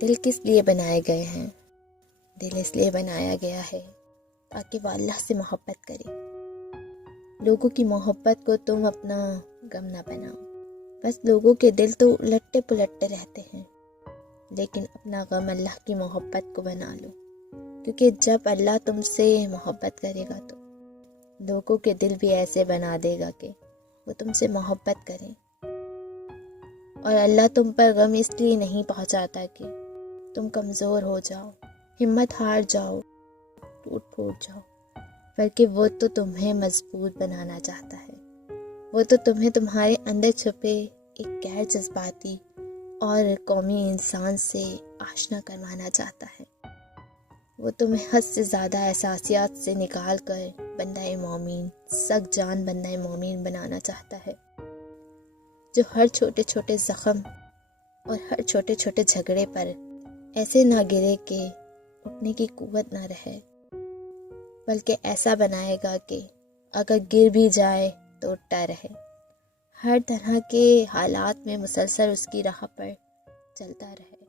دل کس لیے بنائے گئے ہیں؟ دل اس لیے بنایا گیا ہے تاکہ وہ اللہ سے محبت کرے۔ لوگوں کی محبت کو تم اپنا غم نہ بناؤ۔ بس لوگوں کے دل تو الٹتے پلٹتے رہتے ہیں، لیکن اپنا غم اللہ کی محبت کو بنا لو، کیونکہ جب اللہ تم سے محبت کرے گا تو لوگوں کے دل بھی ایسے بنا دے گا کہ وہ تم سے محبت کریں۔ اور اللہ تم پر غم اس لیے نہیں پہنچاتا کہ تم کمزور ہو جاؤ، ہمت ہار جاؤ، ٹوٹ پھوٹ جاؤ، بلکہ وہ تو تمہیں مضبوط بنانا چاہتا ہے۔ وہ تو تمہیں تمہارے اندر چھپے ایک غیر جذباتی اور قومی انسان سے آشنا کروانا چاہتا ہے۔ وہ تمہیں حد سے زیادہ احساسیات سے نکال کر بندہ مومن، سخت جان بندہ مومن بنانا چاہتا ہے، جو ہر چھوٹے چھوٹے زخم اور ہر چھوٹے چھوٹے جھگڑے پر ایسے نہ گرے کہ اٹھنے کی قوت نہ رہے، بلکہ ایسا بنائے گا کہ اگر گر بھی جائے تو اٹھتا رہے، ہر طرح کے حالات میں مسلسل اس کی راہ پر چلتا رہے۔